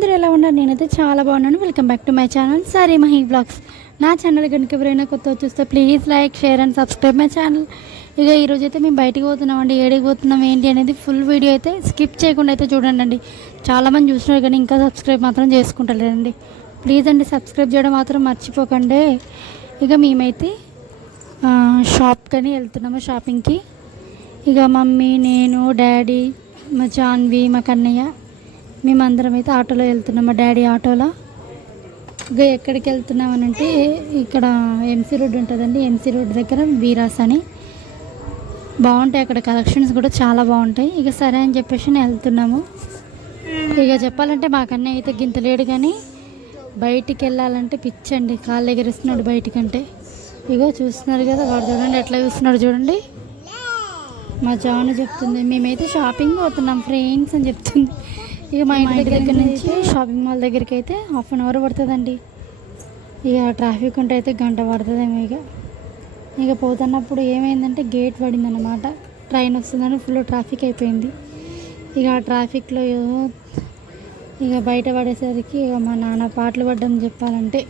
అందరూ ఎలా ఉన్నారు? నేనైతే చాలా బాగున్నాను. Welcome back to my channel sorry Mahi blogs. నా ఛానల్ కనుక ఎవరైనా కొత్త చూస్తే please like, share and subscribe my channel. ఇక ఈరోజు అయితే మేము బయటికి పోతున్నామండి. ఏడికి పోతున్నాం ఏంటి అనేది ఫుల్ వీడియో అయితే స్కిప్ చేయకుండా అయితే చూడండి అండి. చాలామంది చూస్తున్నారు కానీ ఇంకా సబ్స్క్రైబ్ మాత్రం చేసుకుంటలేరండి. ప్లీజ్ అండి సబ్స్క్రైబ్ చేయడం మాత్రం మర్చిపోకండి. ఇక మేమైతే షాప్కి అని వెళ్తున్నాము, షాపింగ్కి. ఇక మమ్మీ, నేను, డాడీ, మా జాన్వి, మా కన్నయ్య, మేమందరం అయితే ఆటోలో వెళ్తున్నాం. మా డాడీ ఆటోలో. ఇక ఎక్కడికి వెళ్తున్నామనంటే ఇక్కడ ఎంసీ రోడ్ ఉంటుందండి. ఎంసీ రోడ్ దగ్గర వీరాస్ అని బాగుంటాయి, అక్కడ కలెక్షన్స్ కూడా చాలా బాగుంటాయి. ఇక సరే అని చెప్పేసి నేను వెళ్తున్నాము. ఇక చెప్పాలంటే మా కన్నయ్య అయితే గింతలేడు కానీ బయటికి వెళ్ళాలంటే పిచ్చండి, కాళ్ళు ఎగరేస్తున్నాడు బయటికంటే. ఇగో చూస్తున్నారు కదా, వాడు చూడండి ఎట్లా చూస్తున్నాడు చూడండి. మా జాను చెప్తుంది మేమైతే షాపింగ్ పోతున్నాం ఫ్రెండ్స్ అని చెప్తుంది. ఇక మా ఇంటి దగ్గర నుంచి షాపింగ్ మాల్ దగ్గరికి అయితే 1/2 అవర్ పడుతుందండి. ఇక ట్రాఫిక్ ఉంటే అయితే గంట పడుతుందేమో. ఇక పోతున్నప్పుడు ఏమైందంటే గేట్ పడిందన్నమాట. ట్రైన్ వస్తుందని ఫుల్ ట్రాఫిక్ అయిపోయింది. ఇక ఆ ట్రాఫిక్లో ఇక బయట పడేసరికి ఇక మా నాన్న పాటలు పడ్డం చెప్పాలంటే.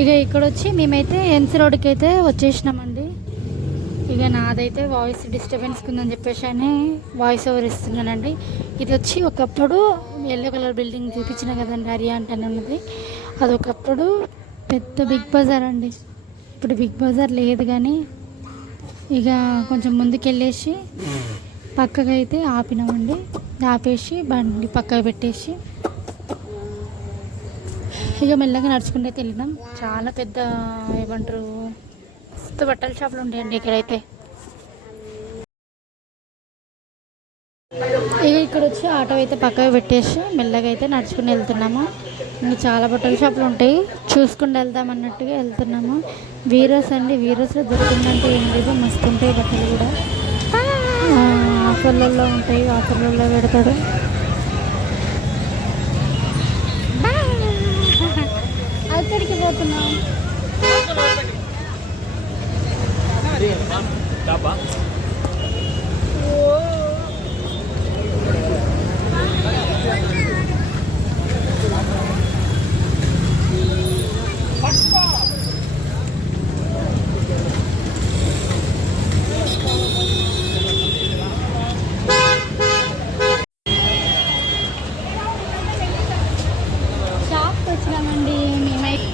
ఇక ఇక్కడ వచ్చి మేమైతే ఎంసీ రోడ్కి అయితే వచ్చేసినామండి. ఇక నాదైతే వాయిస్ డిస్టర్బెన్స్ ఉందని చెప్పేసి అని వాయిస్ ఓవర్ ఇస్తున్నానండి. ఇది వచ్చి ఒకప్పుడు ఎల్లో కలర్ బిల్డింగ్ చూపించిన కదండి, హరియా అంటానే ఉన్నది. అది ఒకప్పుడు పెద్ద బిగ్ బజార్ అండి. ఇప్పుడు బిగ్ బజార్ లేదు కానీ ఇక కొంచెం ముందుకెళ్ళేసి పక్కగా అయితే ఆపినామండి. ఆపేసి బండి పక్కకు పెట్టేసి ఇక మెల్లగా నడుచుకుంటే వెళ్ళినాం. చాలా పెద్ద ఏమంటారు బట్టల షాపులు ఉంటాయండి ఇక్కడైతే. ఇక ఇక్కడ వచ్చి ఆటో అయితే పక్కకు పెట్టేసి మెల్లగా అయితే నడుచుకుని వెళ్తున్నాము. ఇంకా చాలా బట్టల షాపులు ఉంటాయి, చూసుకుంటూ వెళ్దాం అన్నట్టుగా వెళ్తున్నాము. వీరస్ అండి, వీరస్లో దొరికిందంటే ఏం లేదు, మస్తు ఉంటాయి బట్టలు కూడా. ఆఫర్లలో ఉంటాయి, ఆఫర్లలో పెడతాడు. అక్కడికి పోతున్నాం. షాప్కి వచ్చినామండి మేమైతే.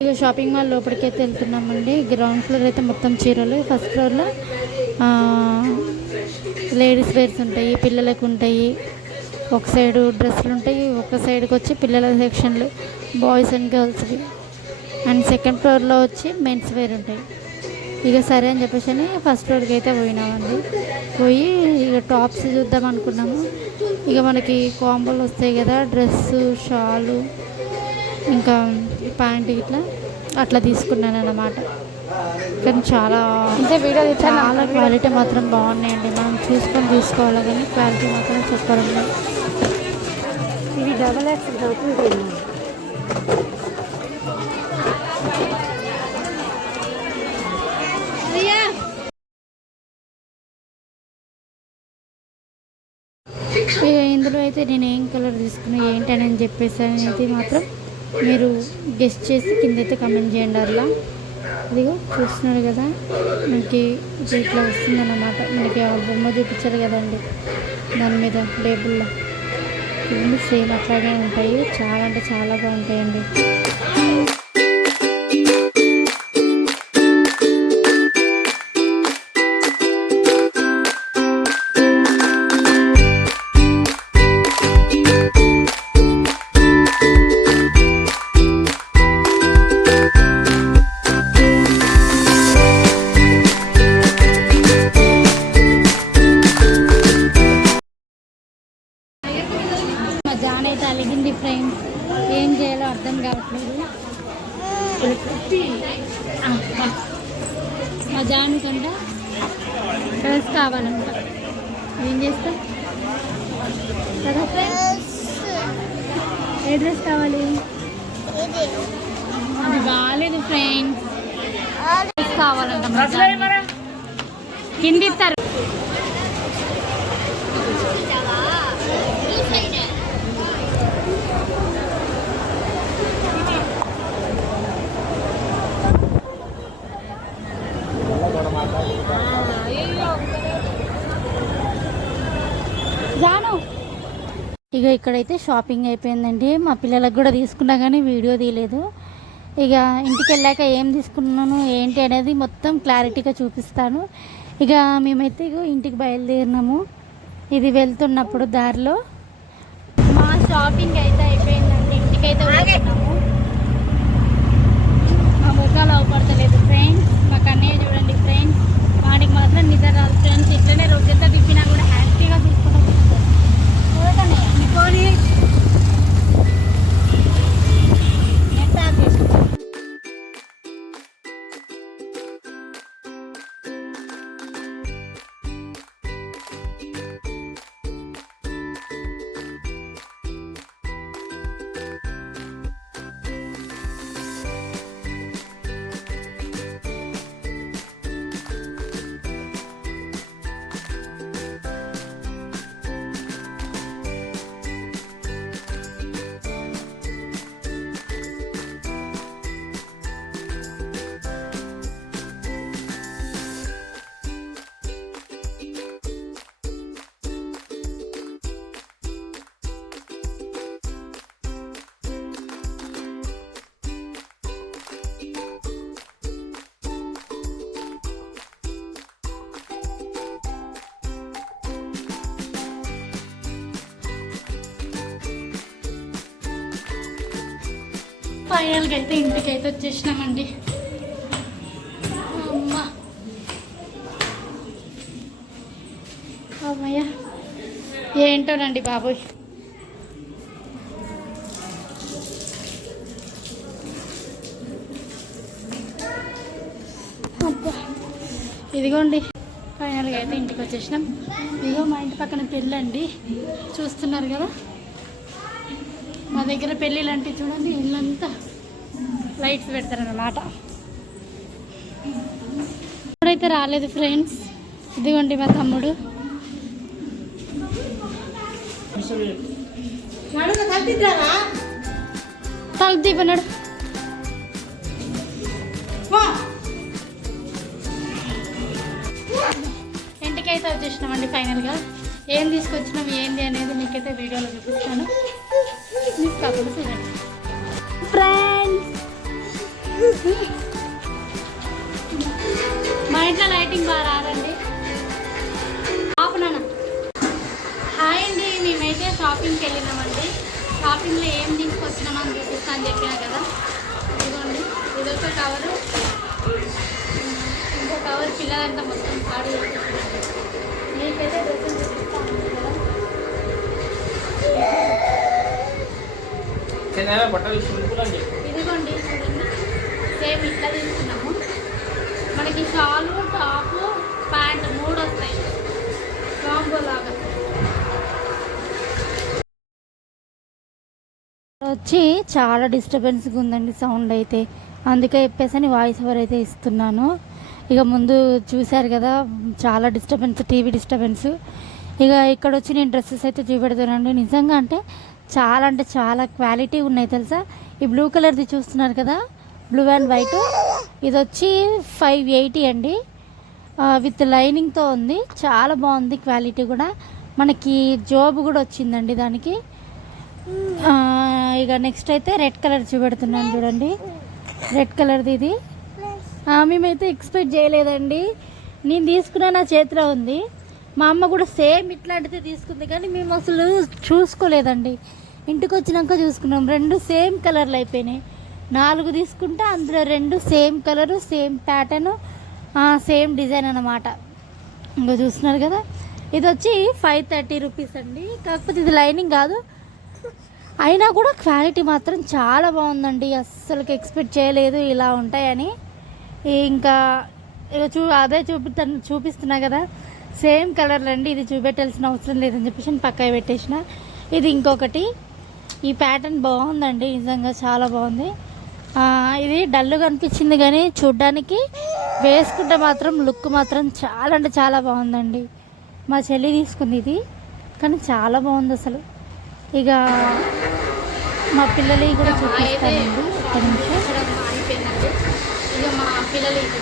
ఇక షాపింగ్ మాల్ లోపలికి అయితే వెళ్తున్నామండి. గ్రౌండ్ ఫ్లోర్ అయితే మొత్తం చీరలు, ఫస్ట్ ఫ్లోర్లో లేడీస్ వేర్స్ ఉంటాయి, పిల్లలకు ఉంటాయి. ఒక సైడు డ్రెస్సులు ఉంటాయి, ఒక సైడ్కి వచ్చి పిల్లల సెక్షన్లు బాయ్స్ అండ్ గర్ల్స్వి. అండ్ సెకండ్ ఫ్లోర్లో వచ్చి మెన్స్ వేర్ ఉంటాయి. ఇక సరే అని చెప్పేసి అని ఫస్ట్ ఫ్లోర్కి అయితే పోయినామండి. పోయి ఇక టాప్స్ చూద్దాం అనుకున్నాము. ఇక మనకి కాంబోలు వస్తాయి కదా, డ్రెస్సు, షాలు, ఇంకా ప్యాంట్ ఇట్లా అట్లా తీసుకున్నాను అన్నమాట. కానీ చాలా చాలా క్వాలిటీ మాత్రం బాగున్నాయండి. మనం చూసుకొని తీసుకోవాలి కానీ క్వాలిటీ మాత్రం సూపర్ ఉంది. ఇది డబల్ ఎక్స్ అవుతుంది. ఇందులో అయితే నేను ఏం కలర్ తీసుకున్నా ఏంటని చెప్పేసి అనేది మాత్రం మీరు గెస్ట్ చేసి కిందైతే కమెంట్ చేయండి. అలా ఇదిగో చూస్తున్నారు కదా, మనకి ఇట్లా వస్తుందన్నమాట. మనకి బొమ్మ చూపించారు కదండి దాని మీద లేబుల్లో, ఇవన్నీ సేమ్ అట్లాగే ఉంటాయి. చాలా అంటే చాలా బాగుంటాయండి. జాన్ అయితే అలిగింది ఫ్రెండ్స్, ఏం చేయాలో అర్థం కావట్లేదు. మా జాను కంట డ్రెస్ కావాలంట. ఏం చేస్తాం కదా ఫ్రెండ్స్? ఏ డ్రెస్ కావాలి? అది బాగాలేదు ఫ్రెండ్స్, డ్రెస్ కావాలంట. కింది ఇస్తారు. జాను ఇక ఇక్కడైతే షాపింగ్ అయిపోయిందండి. మా పిల్లలకు కూడా తీసుకున్నా కానీ వీడియో తీయలేదు. ఇక ఇంటికి వెళ్ళాక ఏం తీసుకున్నాను ఏంటి అనేది మొత్తం క్లారిటీగా చూపిస్తాను. ఇక మేమైతే ఇక ఇంటికి బయలుదేరినాము. ఇది వెళ్తున్నప్పుడు దారిలో మా షాపింగ్ అయితే అయిపోయిందండి. ఇంటికైతే వెళ్తున్నాము. మా ముఖాలు అవపడతలేదు ఫ్రెండ్స్. మా కన్నయ్య చూడండి ఫ్రెండ్స్, వాడికి మాత్రం నిద్ర రాదు ఫ్రెండ్స్. ఇట్లనే రోజంతా తిప్పినా కూడా హ్యాపీగా తీసుకుంటాం. ఫైనల్గా అయితే ఇంటికైతే వచ్చేసినామండి. అమ్మ అమ్మయ్య ఏంటోనండి బాబోయ్. ఇదిగోండి ఫైనల్గా అయితే ఇంటికి వచ్చేసినాం. ఇదిగో మా ఇంటి పక్కన పెళ్ళండి, చూస్తున్నారు కదా. మా దగ్గర పెళ్ళిళ్ళు అంటే చూడండి ఇల్లంతా లైట్స్ పెడతారన్నమాట. ఇప్పుడైతే రాలేదు ఫ్రెండ్స్. ఇదిగోండి మా తమ్ముడు. తలుపు దీపన్నాడు. ఇంటికైతే వచ్చేసినామండి ఫైనల్గా. ఏం తీసుకొచ్చినాం ఏంది అనేది మీకైతే వీడియోలో చూపిస్తాను. మిస్ కాకుండా చూడండి ఫ్రెండ్స్. మా ఇంట్లో లైటింగ్ బాగా రాదండి. ఆపునానా. హాయ్ అండి, మేమైతే షాపింగ్కి వెళ్ళినామండి. షాపింగ్లో ఏం తీసుకొచ్చినామని చూపిస్తా అని చెప్పినా కదా. ఇదిగోండి ఇదొక కవరు, ఇంకో కవర్ పిల్లలంతా మొత్తం పాడు చేసేసి మీకైతే డ్రెస్సులు చూపిస్తాను కదా. ఇదిగోండి చూడండి, సేమ్ ఇట్లా తీసుకున్నాము. మనకి షాలు టాపు ప్యాంట్ 3 వస్తాయి కాంబో లాగా. వచ్చి చాలా డిస్టర్బెన్స్గా ఉందండి సౌండ్ అయితే, అందుకే చెప్పేసి వాయిస్ ఓవర్ అయితే ఇస్తున్నాను. ఇక ముందు చూశారు కదా చాలా డిస్టర్బెన్స్, టీవీ డిస్టర్బెన్స్. ఇక ఇక్కడ వచ్చి నేను డ్రెస్సెస్ అయితే చూపెడుతున్నానండి. నిజంగా అంటే చాలా క్వాలిటీ ఉన్నాయి తెలుసా. ఈ బ్లూ కలర్ది చూస్తున్నారు కదా, బ్లూ అండ్ వైట్, ఇది వచ్చి 580 అండి. విత్ లైనింగ్తో ఉంది, చాలా బాగుంది క్వాలిటీ కూడా. మనకి జాబ్ కూడా వచ్చిందండి దానికి. ఇక నెక్స్ట్ అయితే రెడ్ కలర్ చూపెడుతున్నాను చూడండి, రెడ్ కలర్ది ఇది. మేమైతే ఎక్స్పెక్ట్ చేయలేదండి, నేను తీసుకున్న నా చేతిలో ఉంది. మా అమ్మ కూడా సేమ్ ఇట్లాంటిది తీసుకుంది, కానీ మేము అసలు చూసుకోలేదండి. ఇంటికి వచ్చినాక చూసుకున్నాం, 2 సేమ్ కలర్లు అయిపోయినాయి. 4 తీసుకుంటే అందులో 2 same colour, same pattern, same design అన్నమాట. ఇంకా చూస్తున్నారు కదా, ఇది వచ్చి 530 రూపీస్ అండి. కాకపోతే ఇది లైనింగ్ కాదు, అయినా కూడా క్వాలిటీ మాత్రం చాలా బాగుందండి. అస్సలు ఎక్స్పెక్ట్ చేయలేదు ఇలా ఉంటాయని. ఇంకా ఇక అదే చూపిస్తున్నా కదా, సేమ్ కలర్లు అండి. ఇది చూపెట్టాల్సిన అవసరం లేదని చెప్పేసి పక్కన పెట్టేసిన. ఇది ఇంకొకటి, ఈ ప్యాటర్న్ బాగుందండి, నిజంగా చాలా బాగుంది. ఇది డల్గా అనిపించింది, కానీ చూడ్డానికి వేసుకుంటే మాత్రం లుక్ మాత్రం చాలా అంటే చాలా బాగుందండి. మా చెల్లి తీసుకుంది ఇది, కానీ చాలా బాగుంది అసలు. ఇక మా పిల్లలు కూడా చూపిస్తానండి ఒక నిమిషం. ఇక మా పిల్లలు ఇది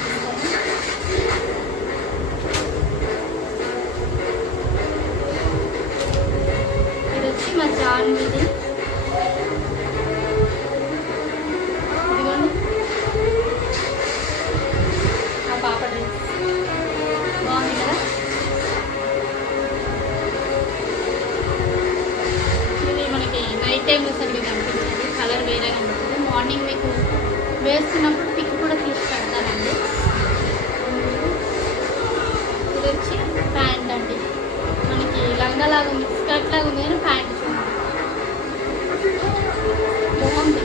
వచ్చి మా జాన్విది. ఇదిగోండి ఆ పాప డ్రెస్ బాగుంది కదా. నైట్ టైంలో సరిగ్గా కనిపించింది, కలర్ వేరే కనిపిస్తుంది. మార్నింగ్ మీకు వేస్తున్నప్పుడు పిక్ కూడా తీసి పెడతానండి. ఇది వచ్చి ప్యాంట్ అండి, మనకి లంగాలాగా ఉంది, స్కర్ట్ లాగా ఉంది, కానీ ప్యాంట్ చూడండి బాగుంది.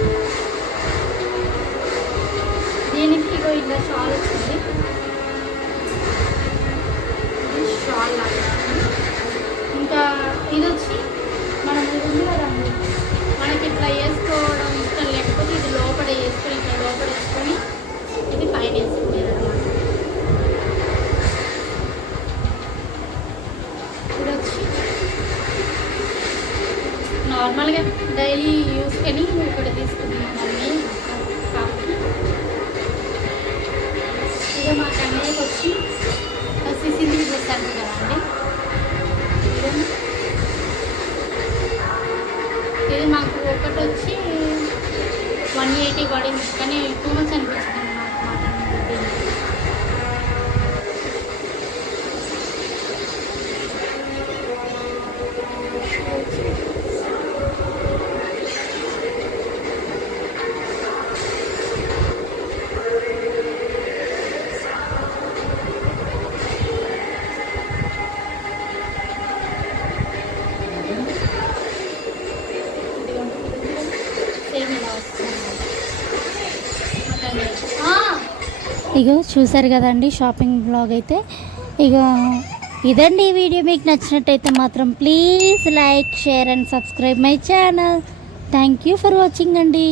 దీనికి ఇగో ఇలా షాల్ వచ్చింది, ఇది షాల్ లాగా. ఇంకా ఇది వచ్చి మనం ఇది ఉంది కదండి, మనకి ఇట్లా వేసుకోవడం ఇష్టం లేకపోతే ఇది లోపల వేసుకొని ఇట్లా లోపల వేసుకొని ఇది పైన వేసుకునేది అనమాట. ఇది వచ్చి నార్మల్గా డైలీ యూస్కని ఇక్కడ తీసుకున్నాం మమ్మీ కాబట్టి. ఇక మా కన్నయ్యకి వచ్చి సిసింది డ్రెస్ అంటారు కదండి, ఇది మాకు ఒకటి వచ్చి 180 పడింది, కానీ టూ మచ్ అనిపించింది అన్నమాట. ఇక చూసారు కదండి షాపింగ్ బ్లాగ్ అయితే. ఇక ఇదండి ఈ వీడియో. మీకు నచ్చినట్టయితే మాత్రం please like, share and subscribe my channel. Thank you for watching అండి.